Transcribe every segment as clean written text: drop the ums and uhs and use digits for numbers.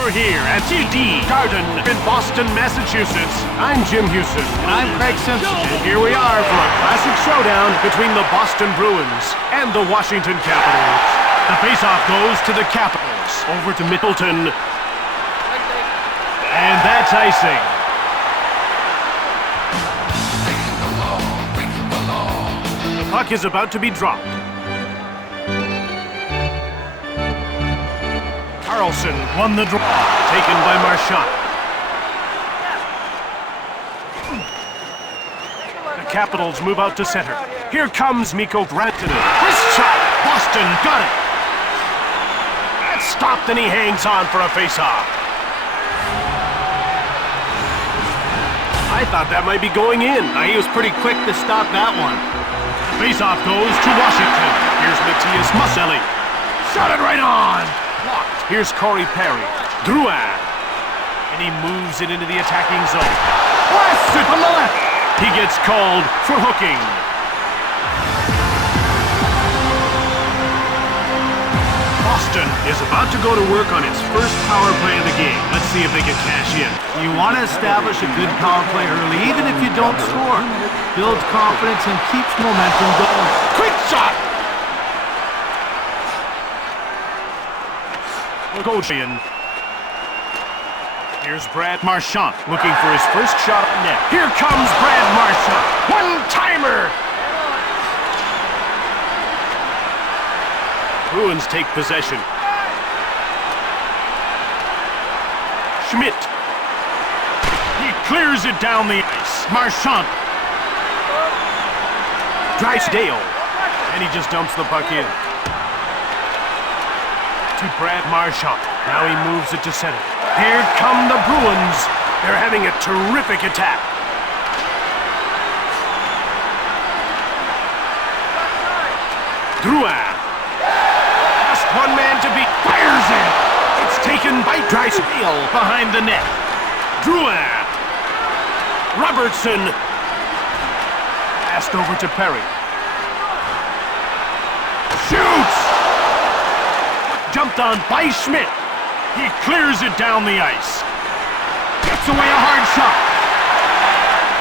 We're here at TD Garden in Boston, Massachusetts. I'm Jim Houston. And I'm Craig Simpson. And here we are for a classic showdown between the Boston Bruins and the Washington Capitals. The faceoff goes to the Capitals. Over to Middleton. And that's icing. The puck is about to be dropped. Carlson won the draw. Taken by Marchand. The Capitals move out to center. Here comes Mikko Rantanen. Wrist shot. Boston got it. That's stopped and he hangs on for a faceoff. I thought that might be going in. He was pretty quick to stop that one. Faceoff goes to Washington. Here's Matthias Museli. Shot it right on. Blocked. Here's Corey Perry. Drouin. And he moves it into the attacking zone. Blasts it from the left. He gets called for hooking. Boston is about to go to work on its first power play of the game. Let's see if they can cash in. You want to establish a good power play early, even if you don't score. Builds confidence and keeps momentum going. Quick shot! Gauchian. Here's Brad Marchand looking for his first shot on net. Here comes Brad Marchand. One-timer! Bruins take possession. Schmidt. He clears it down the ice. Marchand. Drysdale. And he just dumps the puck in. To Brad Marchand. Now he moves it to center. Here come the Bruins. They're having a terrific attack. Drouin. Just one man to beat. Fires it. It's taken by Drysdale behind the net. Drouin. Robertson. Passed over to Perry. Shoots! Jumped on by Schmidt. He clears it down the ice. Gets away a hard shot.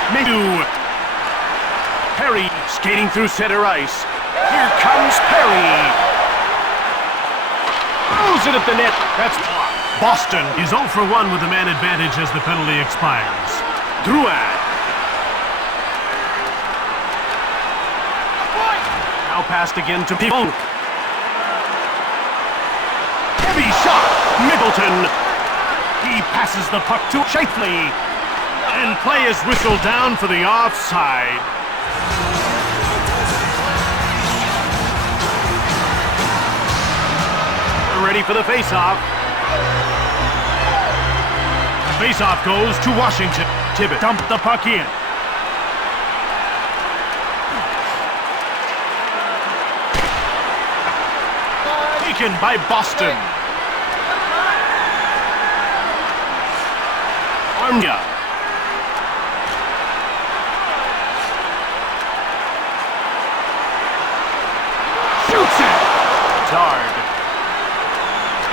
Mayhew. Perry skating through center ice. Here comes Perry. Throws it at the net. That's blocked. Boston is 0 for 1 with the man advantage as the penalty expires. Drouin. Now passed again to Pivot. Heavy shot. Middleton. He passes the puck to Shifley. And play is whistled down for the offside. We're ready for the faceoff. The faceoff goes to Washington. Tibbet dumped the puck in. Taken by Boston. Armia. Shoots it! Hard.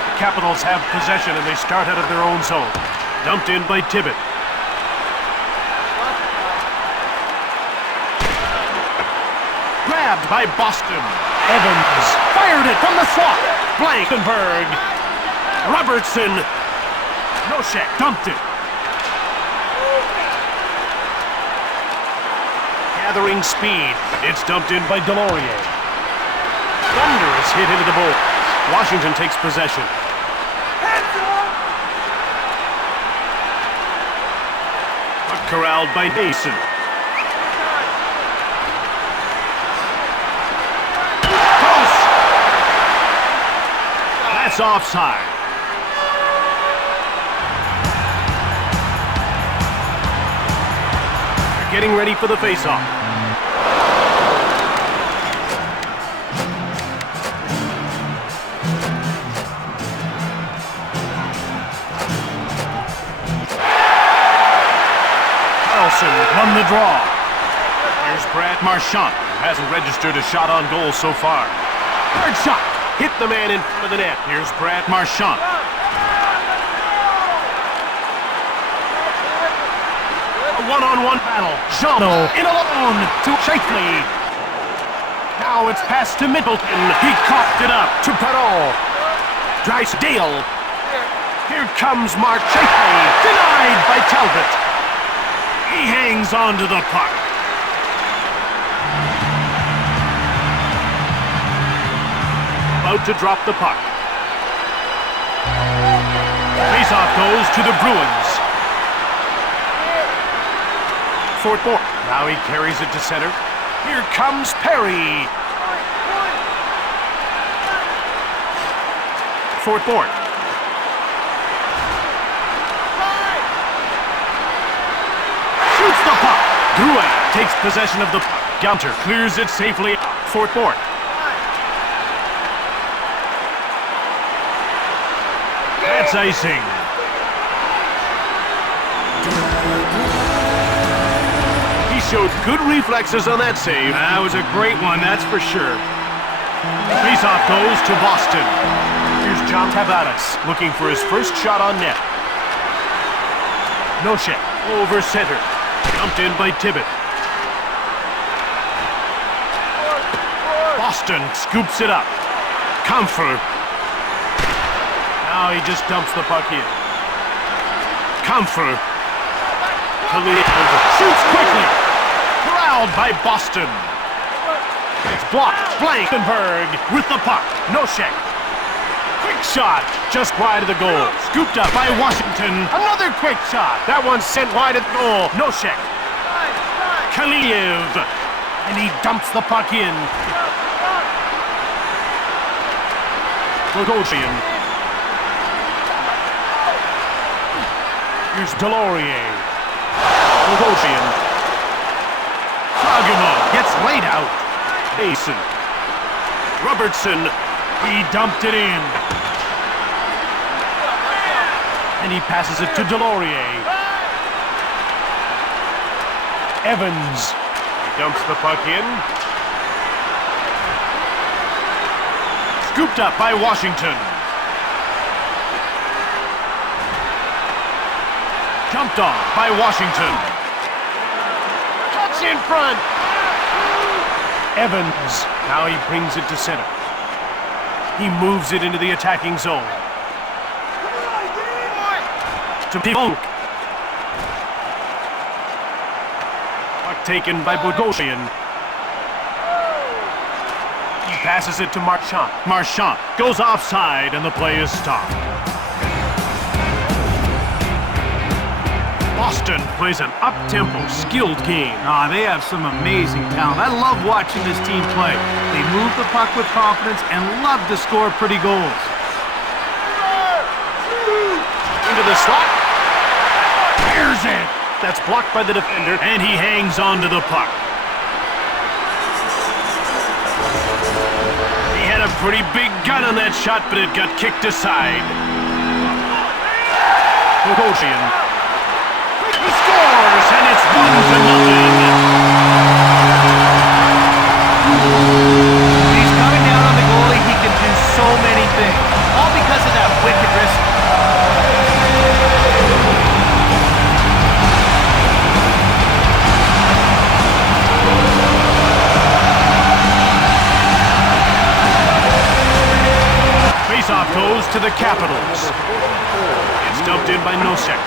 The Capitals have possession and they start out of their own zone. Dumped in by Tibbet. Grabbed by Boston. Evans fired it from the slot. Blankenberg. Robertson. Noshek dumped it. Gathering speed. It's dumped in by Delorier. Thunderous hit into the boards. Washington takes possession. But corralled by Mason. Close! That's offside. They're getting ready for the faceoff. Won the draw. Here's Brad Marchand, who hasn't registered a shot on goal so far. Hard shot. Hit the man in front of the net. Here's Brad Marchand. one-on-one battle. Jono in alone to Shafley. Now it's passed to Middleton. He coughed it up to Perrault. Drysdale. Here comes Mark Shafley. Denied by Talbot. He hangs on to the puck. About to drop the puck. Faceoff goes to the Bruins. Fort Bourne. Now he carries it to center. Here comes Perry. Fort Bourne. Shoots the puck. Drouin takes possession of the puck. Gunter clears it safely. Fort Bourne. That's icing. He showed good reflexes on that save. That was a great one, that's for sure. Faceoff goes to Boston. Here's John Tavares looking for his first shot on net. Noshek over center. Dumped in by Tibbet. Boston scoops it up. Comfer. Now he just dumps the puck in. Comfer. Shoots quickly. Corralled by Boston. It's blocked. Blankenberg with the puck. Noshek. Quick shot. Just wide of the goal. Scooped up by Washington. Another quick shot. That one sent wide of the goal. Noshek. Kaliev. And he dumps the puck in. Bogosian. Here's Delorier. Bogosian. Frogimo gets laid out. Mason. Robertson. He dumped it in. And he passes it to Delorier. Evans. He dumps the puck in. Scooped up by Washington. Jumped on by Washington. Cuts in front. Evans. Now he brings it to center. He moves it into the attacking zone. To Pionk. Puck taken by Bogosian. He passes it to Marchand. Marchand goes offside and the play is stopped. Boston plays an up-tempo, skilled game. They have some amazing talent. I love watching this team play. They move the puck with confidence and love to score pretty goals. Into the slot. Here's it. That's blocked by the defender, and he hangs on to the puck. He had a pretty big gun on that shot, but it got kicked aside. Bogosian. He scores, and it's 1-0. He's coming down on the goalie. He can do so many things, all because of that wicked wrist. Faceoff goes to the Capitals. It's dumped in by Nosek.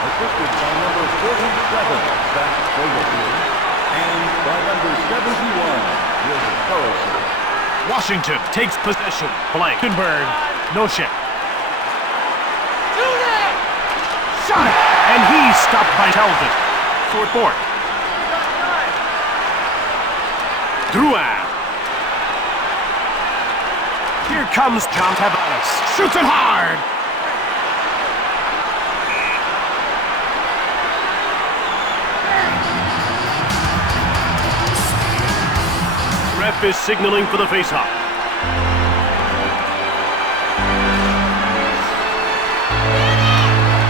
And by number 71, Washington takes possession. Blankenberg. Nosek. Shot it! And he's stopped by Talbot. Fort Bourne. Drouin. Here comes John Tavares. Shoots it hard! Ref is signaling for the faceoff.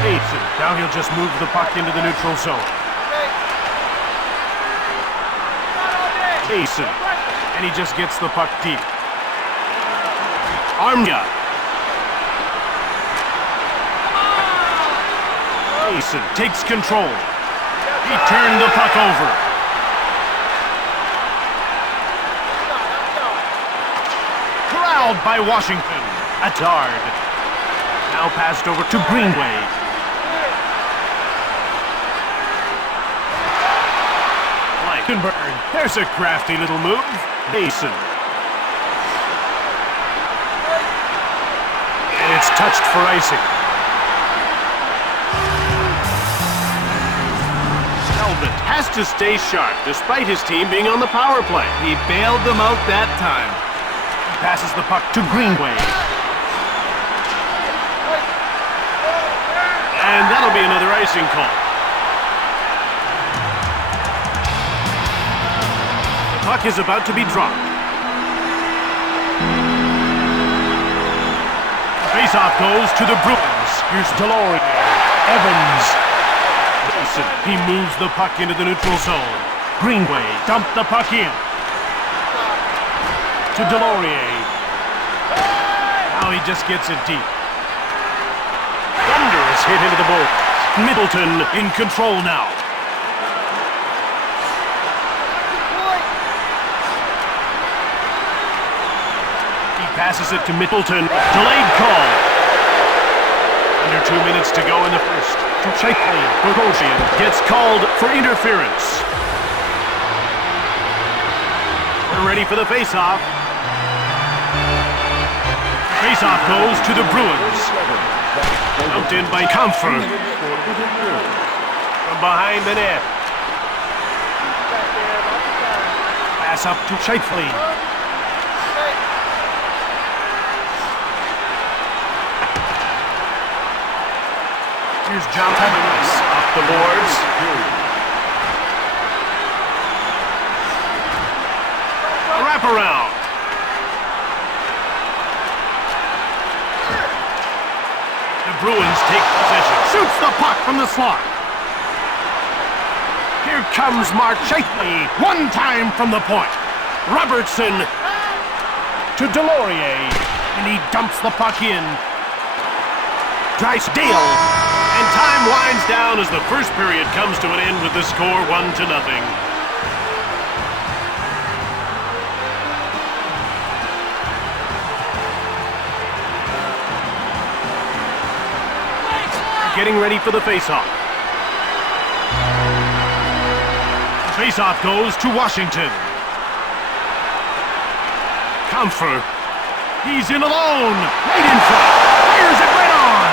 Mason. Now he'll just move the puck into the neutral zone. Mason. And he just gets the puck deep. Armia. Mason takes control. He turned the puck over. Corralled by Washington. Attard. Now passed over to Greenway. Blankenberg. There's a crafty little move. Mason. And it's touched for icing. Talbot has to stay sharp despite his team being on the power play. He bailed them out that time. He passes the puck to Greenway. And that'll be another icing call. The puck is about to be dropped. Face-off goes to the Bruins. Here's Delorier. Evans. Wilson. He moves the puck into the neutral zone. Greenway dumped the puck in. To Delorier. Now he just gets it deep. Thunderous hit into the boards. Middleton in control now. He passes it to Middleton. Delayed call. Under 2 minutes to go in the first. Shakely. Bogosian gets called for interference. We're ready for the face-off. Face-off goes to the Bruins. Dumped in by Comfort. From behind the net. Pass up to Shakely. Here's John Evans off the boards. A wraparound. The Bruins take possession. Shoots the puck from the slot. Here comes Mark Shakely. One time from the point. Robertson to Delorier. And he dumps the puck in. Drysdale. And time winds down as the first period comes to an end with the score 1-0. Getting ready for the face-off. Face-off goes to Washington. Comfort. He's in alone. Right in front. Fires it right on.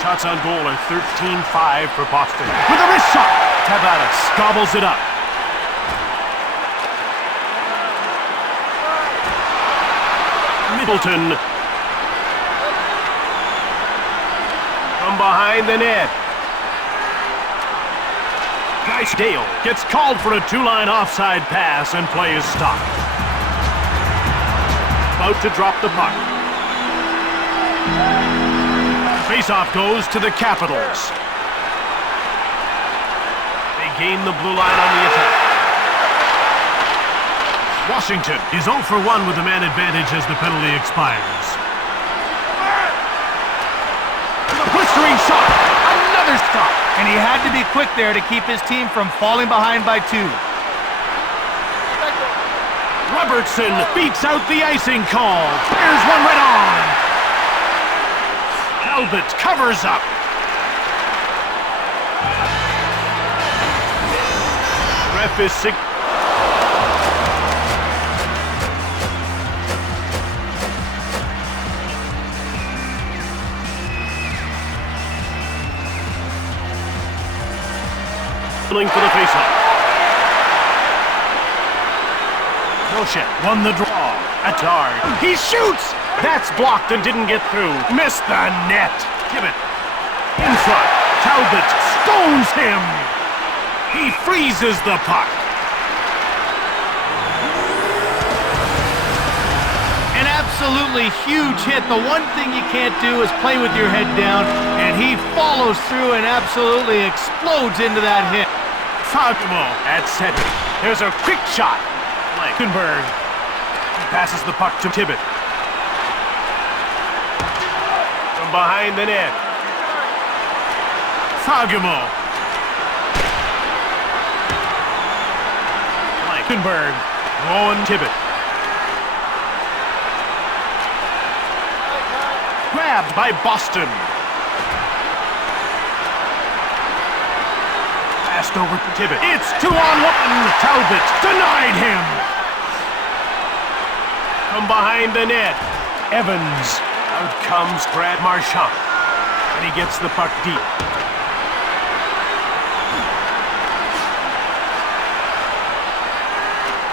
Shots on goal are 13-5 for Boston. With a wrist shot. Tavares gobbles it up. Middleton. From behind the net. Drysdale gets called for a two-line offside pass and play is stopped. About to drop the puck. Face-off goes to the Capitals. They gain the blue line on the attack. Washington is 0 for 1 with the man advantage as the penalty expires. A blistering shot. Another stop. And he had to be quick there to keep his team from falling behind by 2. Robertson beats out the icing call. There's one right on. Talbot covers up. Ref is sick. For the faceoff. Moshe won the draw. Attard. He shoots! That's blocked and didn't get through. Missed the net. Give it. In front. Talbot stones him. He freezes the puck. An absolutely huge hit. The one thing you can't do is play with your head down, and he follows through and absolutely explodes into that hit. Fagemo at center. There's a quick shot. Blankenberg. He passes the puck to Tibbet. From behind the net. Fagumo. Blankenberg. Owen Tibbett. Grabbed by Boston. Passed over to Tibbett. It's 2-on-1. Talbot denied him. From behind the net. Evans. Out comes Brad Marchand. And he gets the puck deep.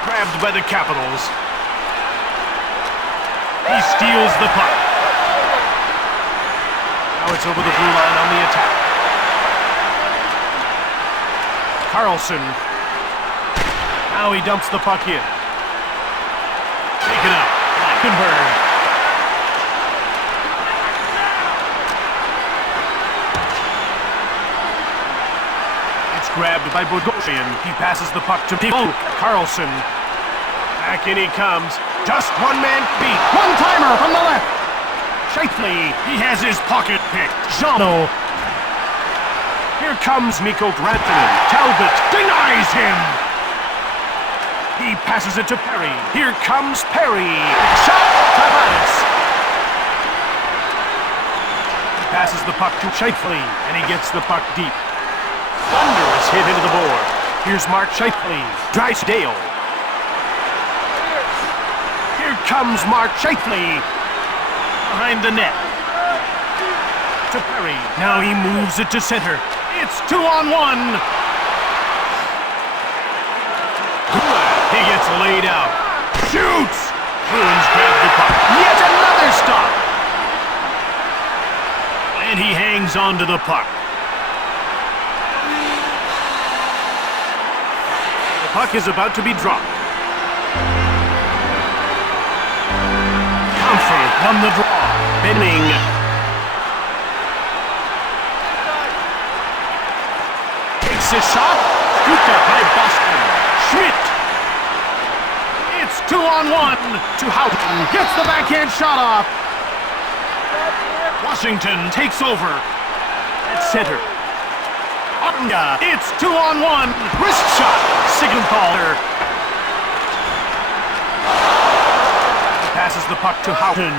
Grabbed by the Capitals. He steals the puck. Now it's over the blue line on the attack. Carlson. Now he dumps the puck in. Taken out. Blankenberg. It's grabbed by Bogosian. He passes the puck to Carlson. Back in he comes. Just one man beat. One-timer from the left. Shifley. He has his pocket picked. Jano. Here comes Mikko Rantanen. Talbot denies him. He passes it to Perry. Here comes Perry. Shot. Tavares. He passes the puck to Shifley, and he gets the puck deep. Thunderous hit into the board. Here's Mark Shifley. Drysdale. Here comes Mark Shifley. Behind the net. To Perry. Now he moves it to center. It's 2-on-1. He gets laid out. Shoots! Bruins grab the puck. Yet another stop. And he hangs on to the puck. The puck is about to be dropped. Comfort on the draw. Benning. Takes his shot. Scooped up by Boston. Schmidt. It's 2-on-1 to Houghton. Gets the backhand shot off. Washington takes over. At center. Otunga. It's 2-on-1. Wrist shot. Sigenthaler. Passes the puck to Houghton.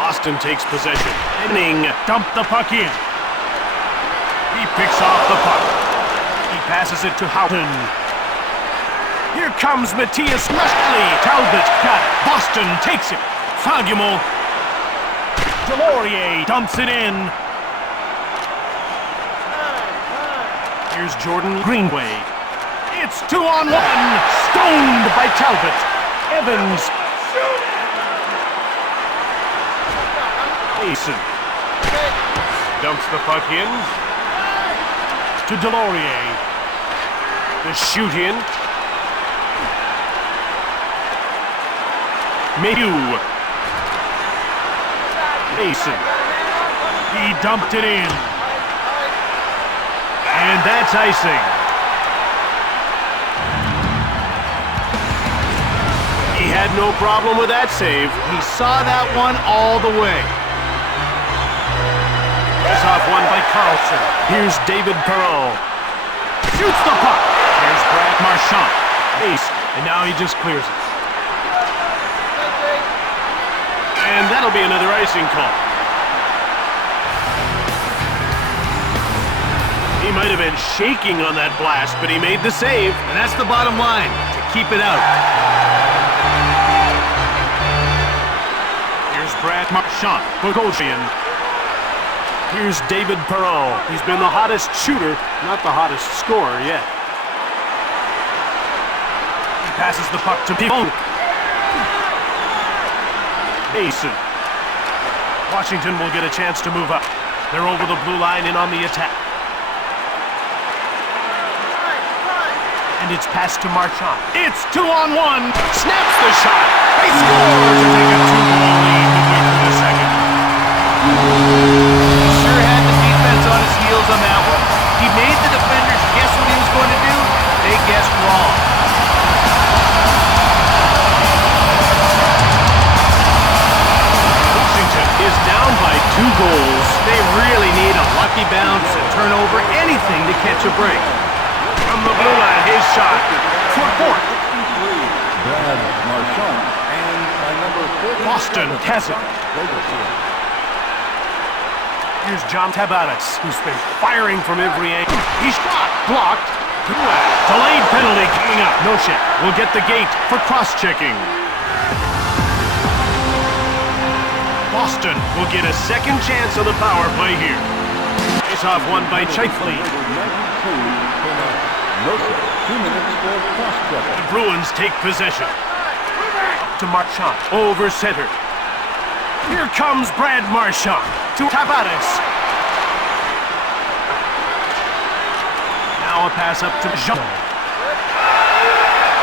Boston takes possession. Benning dumped the puck in. He picks off the puck. He passes it to Houghton. Here comes Matthias Mushtley. Talbot got it. Boston takes it. Fagumo. Delorier dumps it in. Here's Jordan Greenway. It's 2-on-1. Stoned by Talbot. Evans. Mason. Dumps the puck in. To Delorier. The shoot in. Mayhew. Mason. He dumped it in. And that's icing. He had no problem with that save. He saw that one all the way. Face off one by Carlson. Here's David Perreault. Shoots the puck. Here's Brad Marchand. Ace. And now he just clears it. And that'll be another icing call. He might have been shaking on that blast, but he made the save. And that's the bottom line, to keep it out. Here's Brad Marchand. Bogosian. Here's David Perreault. He's been the hottest shooter, not the hottest scorer yet. He passes the puck to Pivot. Mason. Washington will get a chance to move up. They're over the blue line and on the attack. And it's passed to Marchand. It's 2-on-1. Snaps the shot. They score to take a 2-goal lead midway through the second. Sure had the defense on his heels on that one. He made the defenders guess what he was going to do. They guessed wrong. Washington bounce, a turnover, anything to catch a break. From the blue line, his shot. For fourth. Brad Marchand and by number 40. Boston has it. Here's John Tabares, who's been firing from every angle. He's shot. Blocked. Delayed penalty coming up. No shit. Will get the gate for cross-checking. Boston will get a second chance on the power play here. Face-off won by Chifley. No shot. 2 minutes for cross-checking. The Bruins take possession. Up to Marchand. Over center. Here comes Brad Marchand to Tabares. Now a pass up to Jean.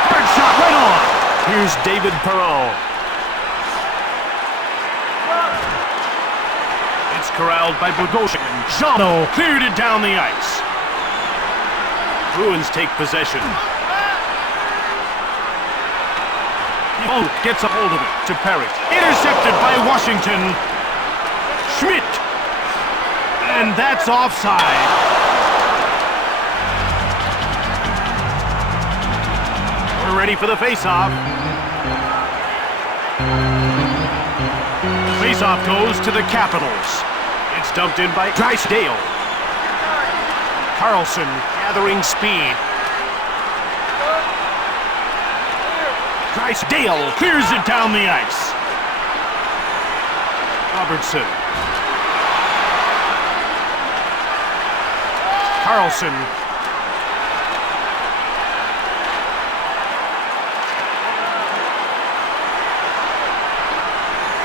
Hard shot right on. Here's David Perron. It's corralled by Bogosian. Jean cleared it down the ice. Bruins take possession. Oh, gets a hold of it to Perry. Intercepted by Washington. Schmidt. And that's offside. We're ready for the face-off. Face-off goes to the Capitals. It's dumped in by Drysdale. Carlson gathering speed. Drysdale clears it down the ice. Robertson. Carlson.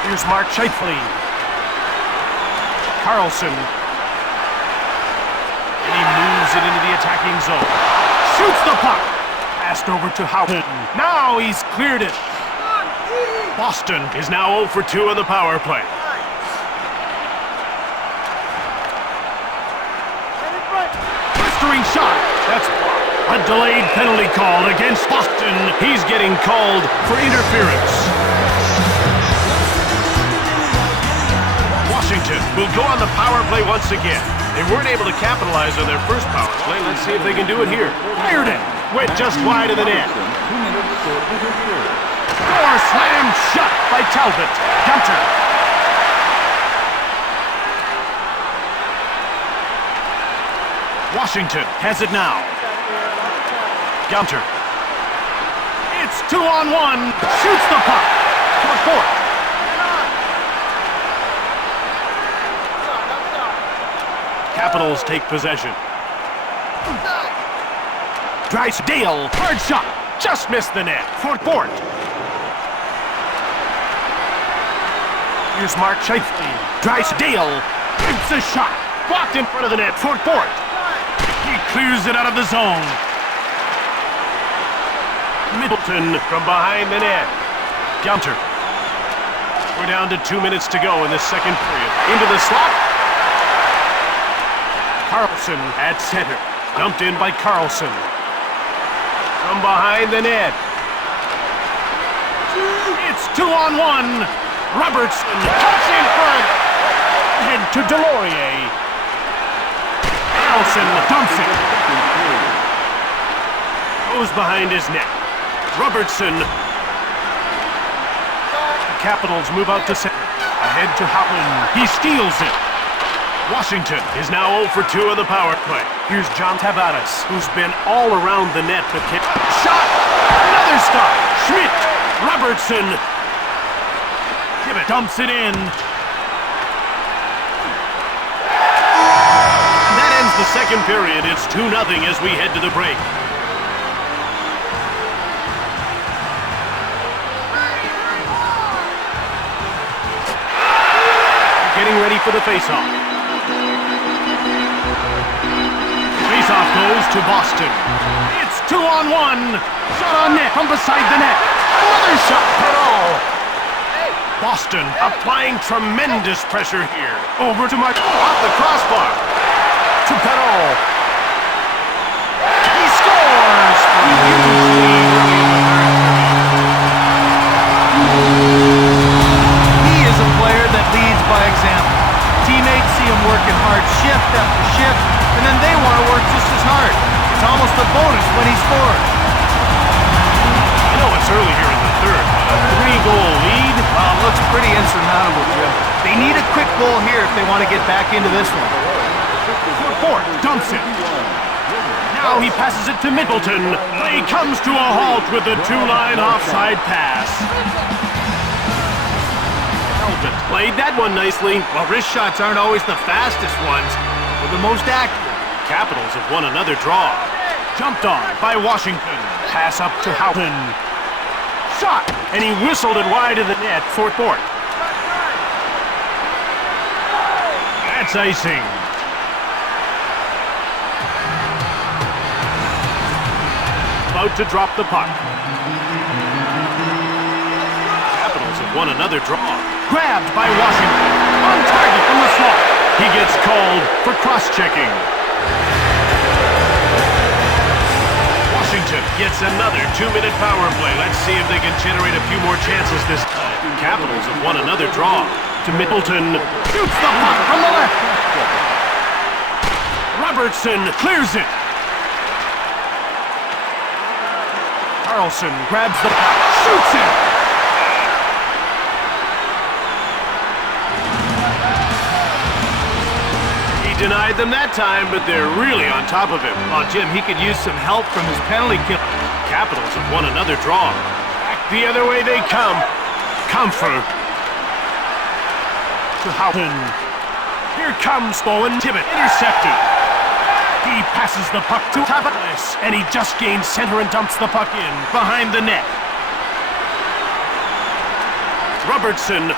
Here's Mark Scheifele. Carlson. And he moves it into the attacking zone. Shoots the puck. Passed over to Houghton. Now he's cleared it. Boston is now 0 for 2 on the power play. Blistering shot. That's a delayed penalty call against Boston. He's getting called for interference. Washington will go on the power play once again. They weren't able to capitalize on their first power play. Let's see if they can do it here. Fired it. Went just wide of the net. 2 minutes for interference. Door slammed shut by Talbot. Gunter. Washington has it now. Gunter. It's 2-on-1. Shoots the puck. For fourth. Capitals take possession. Drysdale, hard shot, just missed the net. For Bort. Here's Mark Scheifele. Drysdale, gives a shot, blocked in front of the net. For Bort. He clears it out of the zone. Middleton from behind the net. Gunter. We're down to 2 minutes to go in the second period. Into the slot. Carlson at center. Dumped in by Carlson. From behind the net. It's 2-on-1. Robertson cuts in front. Head to Delorier. Carlson dumps it. Goes behind his net. Robertson. The Capitals move out to center. Ahead to Houghton. He steals it. Washington is now 0 for 2 on the power play. Here's John Tabares, who's been all around the net but can't. Shot! Another stop! Schmidt! Robertson! Dumps it in. And that ends the second period. It's 2-0 as we head to the break. Getting ready for the face-off. Face-off goes to Boston. It's 2-on-1. Shot on net from beside the net. Another shot for all. Boston applying tremendous pressure here. Over to Mike. Off the crossbar. To Perron. He scores. He is a player that leads by example. Teammates see him working hard shift after shift. goal lead. Well, it looks pretty insurmountable, Jim. They need a quick goal here if they want to get back into this one. Fort dumps it. Now he passes it to Middleton. Play comes to a halt with the two-line offside pass. Talbot played that one nicely. Well, wrist shots aren't always the fastest ones, but the most accurate. Capitals have won another draw. Jumped on by Washington. Pass up to Houghton. Shot! And he whistled it wide of the net for Fort. That's icing. About to drop the puck. Capitals have won another draw. Grabbed by Washington. On target from the slot. He gets called for cross-checking. Washington gets another 2-minute power play. Let's see if they can generate a few more chances this time. Capitals have won another draw. To Middleton. Shoots the puck from the left. Robertson clears it. Carlson grabs the puck. Shoots it. He denied them that time, but they're really on top of him. Oh, Jim, he could use some help from his penalty kill. Capitals have won another draw. Back the other way they come. Comfort. To Houghton. Here comes Bowen. Tibbet intercepted. He passes the puck to Tabanis, and he just gains center and dumps the puck in behind the net. Robertson.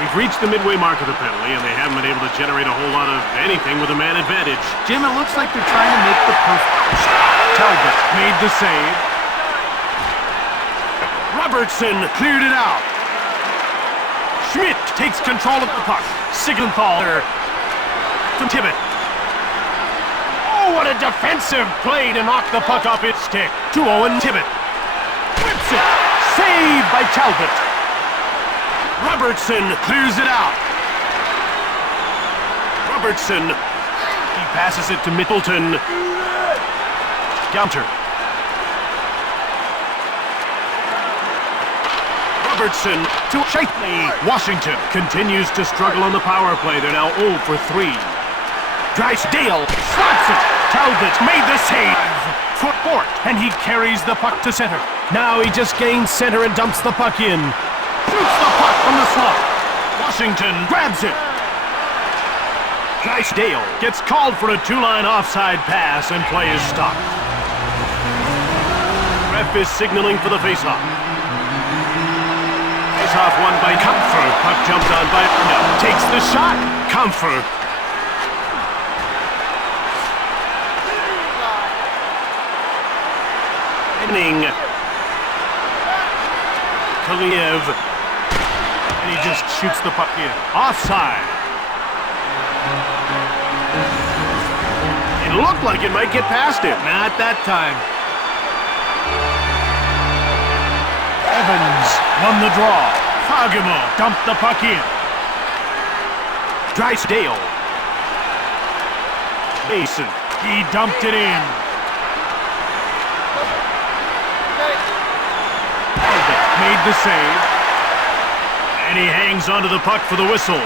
We've reached the midway mark of the penalty, and they haven't been able to generate a whole lot of anything with a man advantage. Jim, it looks like they're trying to make the perfect shot. Talbot made the save. Robertson cleared it out. Schmidt takes control of the puck. Sigenthaler from Tibbet. Oh, what a defensive play to knock the puck off its stick. To Owen Tibbet. Whips it. Saved by Talbot. Robertson clears it out. Robertson. He passes it to Middleton. Counter. Robertson to Shifley. Washington continues to struggle on the power play. They're now 0 for 3. Drysdale slaps it. Talbot made the save for Fort, and he carries the puck to center. Now he just gains center and dumps the puck in. Shoots the puck from the slot. Washington grabs it. Drysdale gets called for a two-line offside pass, and play is stopped. Ref is signaling for the faceoff. Faceoff won by Comfort. Puck jumped on by Arno. Takes the shot. Comfort. Inning. Kaliev. And he just shoots the puck in. Offside. It looked like it might get past him. Not that time. Evans won the draw. Fagemo dumped the puck in. Drysdale. Mason. He dumped it in. Talbot made the save. And he hangs onto the puck for the whistle.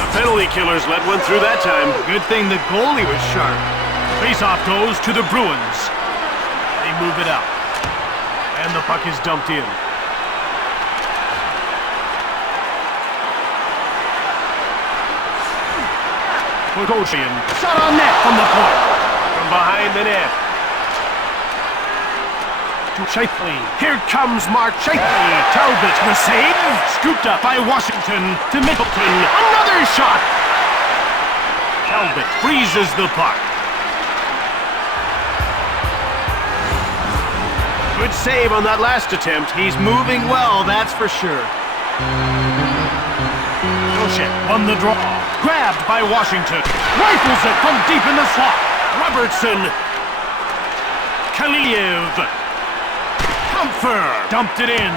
The penalty killers let one through that time. Good thing the goalie was sharp. Faceoff goes to the Bruins. They move it up. And the puck is dumped in. Bogosian. Shot on net from the point. From behind the net. To Shifley. Here comes Mark Shifley. Talbot the save. Scooped up by Washington to Middleton. Another shot. Talbot freezes the puck. Good save on that last attempt. He's moving well, that's for sure. Goshen won the draw. Grabbed by Washington. Rifles it from deep in the slot. Robertson. Kaliev. Comfort dumped it in.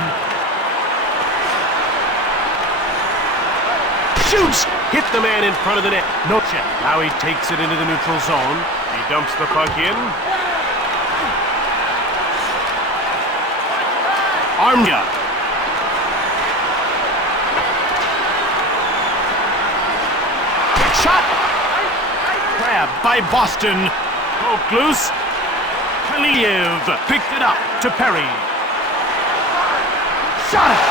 shoots! Hit the man in front of the net. No check. Now he takes it into the neutral zone. He dumps the puck in. Armia. Shot! Grabbed by Boston. Broke loose. Kaliev picked it up to Perry. Shot it!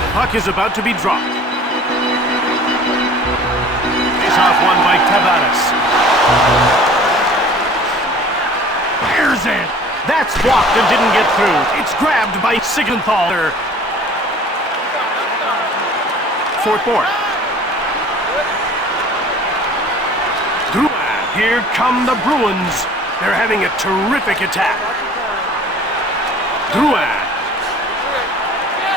The puck is about to be dropped. Face-off won by Tavares. Here's it! That's blocked and didn't get through. It's grabbed by Sigenthaler. Fourth board. Bruins. Here come the Bruins. They're having a terrific attack. Bruins.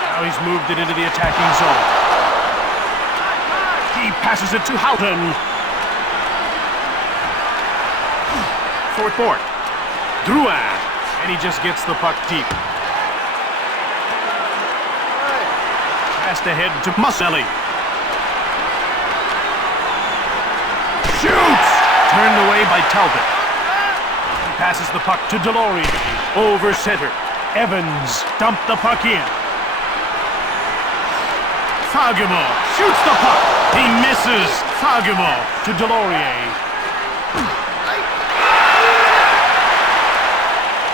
Now he's moved it into the attacking zone. He passes it to Houghton. Fourth board. Bruins. And he just gets the puck deep. Passed ahead to Muselli. Shoots! Turned away by Talbot. He passes the puck to Delory. Over center. Evans dumped the puck in. Fagemo shoots the puck. He misses. Fagemo to Delorier.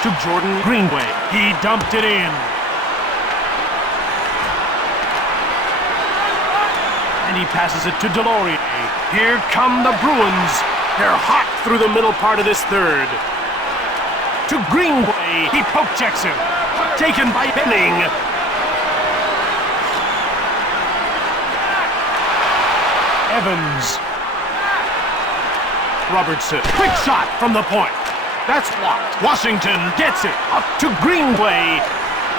To Jordan Greenway. He dumped it in. And he passes it to Delorier. Here come the Bruins. They're hot through the middle part of this third. To Greenway. He poke checks him. Taken by Benning. Evans. Robertson. Quick shot from the point. That's blocked. Washington gets it. Up to Greenway.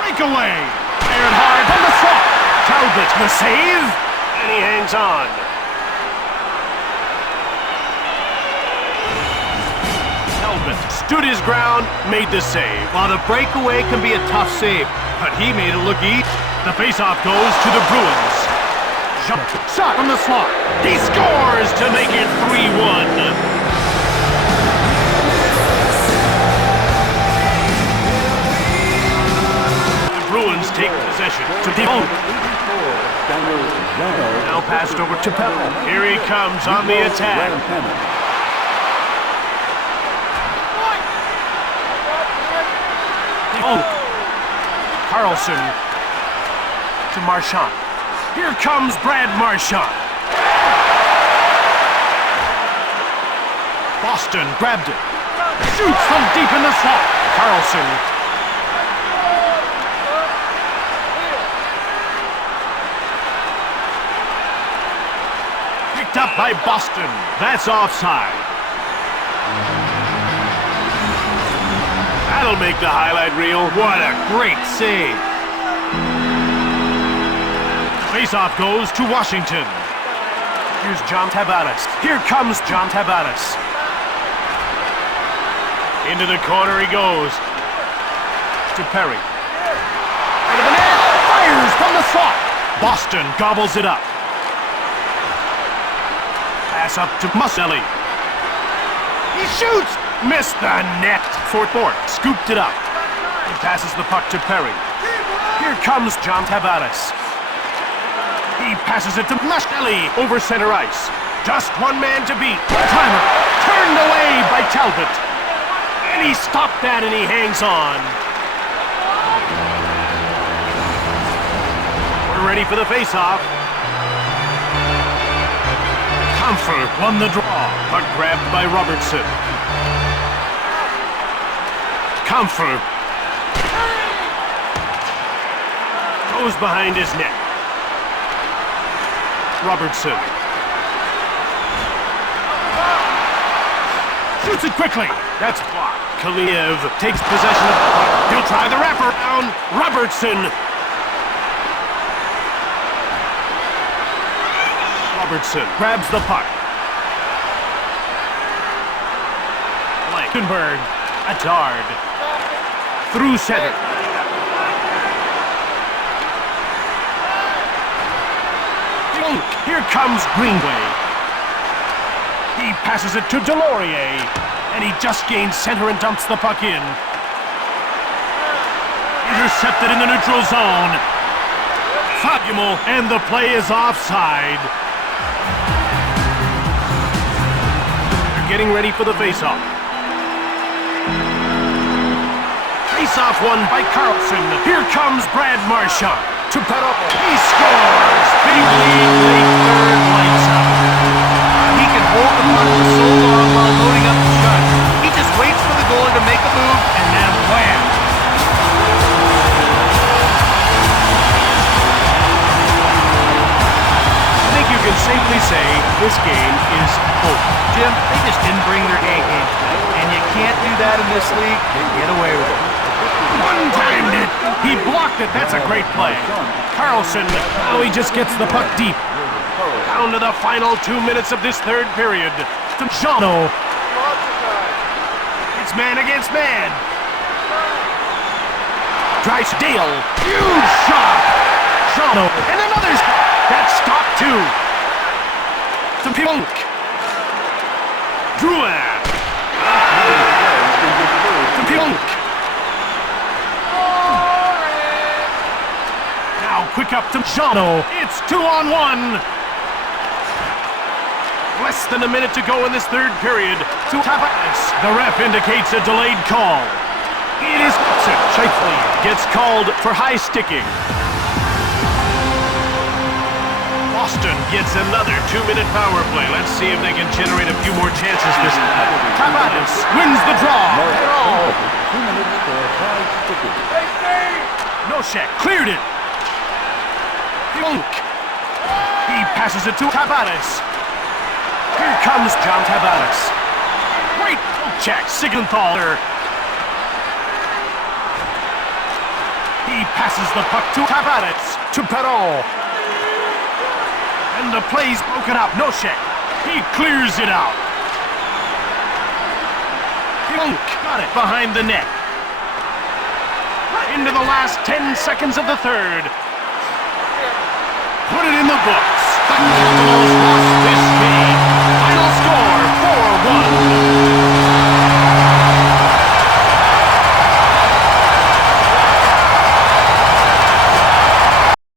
Breakaway. Fired hard from the slot. Talbot the save. And he hangs on. Talbot stood his ground, made the save. While the breakaway can be a tough save, but he made it look easy. The faceoff goes to the Bruins. Shot from the slot. He scores to make it 3-1. Bruins take possession to Devon. Now passed over to Pell. Here he comes on the attack. Oh. Carlson to Marchand. Here comes Brad Marchand. Boston grabbed it. Shoots from deep in the slot. Carlson. Up by Boston. That's offside. That'll make the highlight reel. What a great save. Faceoff goes to Washington. Here's John Tavares. Here comes John Tavares. Into the corner he goes. To Perry. Into the net. Fires from the slot. Boston gobbles it up. Pass up to Muselli. He shoots! Missed the net. Fourth board. Scooped it up. He passes the puck to Perry. Here comes John Tavares. He passes it to Muselli over center ice. Just one man to beat. Timer. Turned away by Talbot. And he stopped that and he hangs on. We're ready for the faceoff. Comfort won the draw, but grabbed by Robertson. Comfort goes behind his net. Robertson shoots it quickly. That's blocked. Kaliev takes possession of the puck. He'll try the wraparound. Robertson. Robertson grabs the puck. Blankenberg A dart. Through center. Here comes Greenway. He passes it to Delorier. And he just gains center and dumps the puck in. Intercepted in the neutral zone. Fabulous. And the play is offside. They're getting ready for the faceoff. Faceoff won by Carlson. Here comes Brad Marchand. To Pedal. He scores. Big lead, late third, lights up. He can hold the puck for so long while loading up the shot. He just waits for the goalie to make a move, and then wham! I think you can safely say this game is over. Jim, they just didn't bring their A game tonight, and you can't do that in this league and get away with it. One-timed it. He blocked it. That's a great play. Carlson, now he just gets the puck deep. Down to the final 2 minutes of this third period. To Jono. It's man against man. Drives Dale. Huge shot. Jono. And another shot. That's stopped too. To Punk. Drouin. To Punk. Now quick up to Jono. It's 2-on-1. Less than a minute to go in this third period. To Tavares. The ref indicates a delayed call. It is Shifley gets called for high sticking. Boston gets another 2-minute power play. Let's see if they can generate a few more chances this time. Tavares wins the draw. 2 minutes for high sticking. Noshek cleared it. Punk. He passes it to Tavares. Here comes John Tavares. Great check, Sigenthaler. He passes the puck to Tavares. To Perrault. And the play's broken up. Noshek. He clears it out. Punk got it behind the net. Into the last 10 seconds of the third. Put it in the books. The Capitals lost this